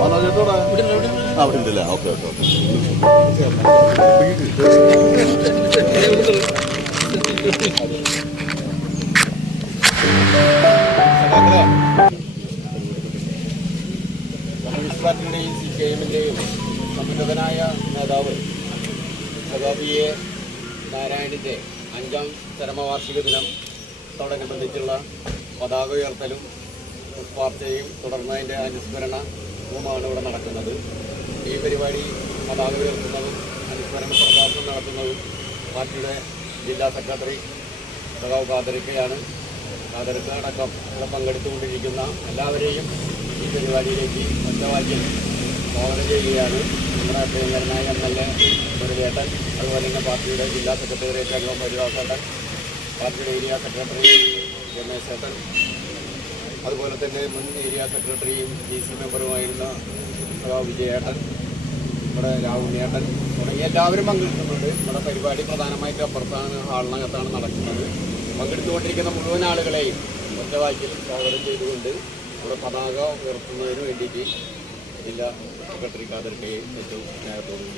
മനോജേട്ടോടാ അവിടെ ഉണ്ടല്ലേ? Okay okay okay. Communist പാർട്ടിയുടെയും CPIM-ന്റെയും സമുന്നതനായ നേതാവ് സഖാബിയെ നാരായണിൻ്റെ 5ാം ചരമവാർഷിക ദിനത്തോടനുബന്ധിച്ചുള്ള പതാക ഉയർത്തലും പുഷ്പാർച്ചയും തുടർന്ന് അതിൻ്റെ അനുസ്മരണവുമാണ് ഇവിടെ നടക്കുന്നത്. ഈ പരിപാടി പതാക ഉയർത്തുന്നതും അനുസ്മരണ പ്രഭാഷണം നടത്തുന്നതും പാർട്ടിയുടെ ജില്ലാ സെക്രട്ടറി സഖാവ് ഖാദറിക്കയാണ്. ഖാദറിക്ക അടക്കം ഇവിടെ പങ്കെടുത്തുകൊണ്ടിരിക്കുന്ന എല്ലാവരെയും ഈ പരിപാടിയിലേക്ക് ഒറ്റവാക്കിൽ സ്വാഗതം ചെയ്യുകയാണ്. നമ്മുടെ പ്രിയങ്കരനായ MLA മുരളിയേട്ടൻ, അതുപോലെ തന്നെ പാർട്ടിയുടെ ജില്ലാ സെക്രട്ടേറിയറ്റ് അംഗം ഹരിദാസേട്ടൻ, പാർട്ടിയുടെ ഏരിയ സെക്രട്ടറി രമേശേട്ടൻ, അതുപോലെ തന്നെ മുൻ ഏരിയ സെക്രട്ടറിയും DC മെമ്പറുമായിരുന്ന വിജയേട്ടൻ, നമ്മുടെ രാവുണ്ണിയേട്ടൻ തുടങ്ങിയ എല്ലാവരും പങ്കെടുക്കുന്നുണ്ട്. നമ്മുടെ പരിപാടി പ്രധാനമായിട്ട് അപ്പുറത്താണ്, ഹാളിനകത്താണ് നടക്കുന്നത്. പങ്കെടുത്തുകൊണ്ടിരിക്കുന്ന മുഴുവൻ ആളുകളെയും ഒറ്റവാക്കിൽ സ്വാഗതം ചെയ്തുകൊണ്ട് ഇവിടെ പതാക ഉയർത്തുന്നതിന് വേണ്ടിയിട്ട് ജില്ലാ സെക്രട്ടറി ഖാദറിക്കയെ ഏറ്റവും സ്നേഹത്തോടും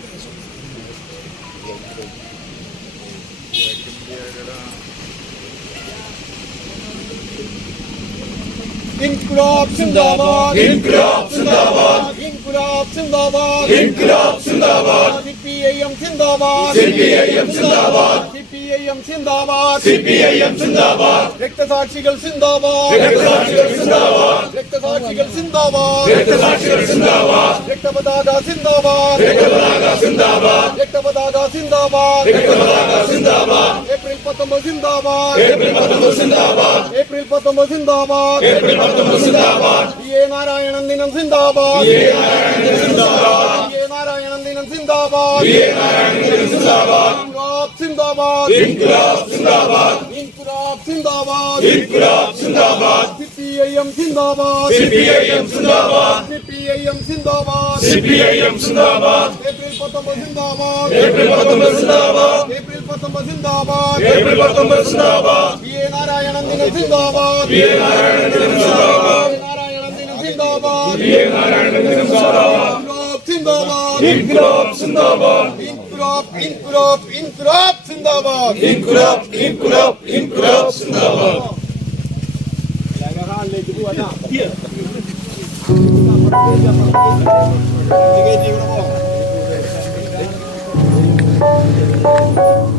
İnkılap zindabad, İnkılap zindabad, İnkılap zindabad, İnkılap zindabad, CPIM zindabad, CPIM zindabad, CPIM zindabad, CPIM zindabad, രക്തസാക്ഷികൾ zindabad, രക്തസാക്ഷികൾ zindabad, രക്തസാക്ഷികൾ zindabad, രക്തസാക്ഷികൾ zindabad, രക്തപതാക zindabad, രക്തപതാക zindabad, രക്തപതാക zindabad, രക്തപതാക zindabad, April 19 zindabad, April 19 zindabad, April 19 zindabad, April Zindabad. Ye Narayanan Dinam Zindabad. Ye Narayanan Dinam Zindabad. Ye Narayanan Dinam Zindabad. Ye Narayanan Dinam Zindabad. İnkılap Zindabad. İnkılap Zindabad. İnkılap Zindabad. İnkılap Zindabad. CPIM Zindabad. CPIM Zindabad. CPIM Zindabad. CPIM Zindabad. April 19 Zindabad. April 19 Zindabad. April 19 Zindabad. April 19 Zindabad. Ye Narayanan Dinam Zindabad. Ye Narayanan Dinam Zindabad. İnkılap zindabad. İnkılap, inkılap, inkılap zindabad. İnkılap, inkılap, inkılap zindabad. Thank you.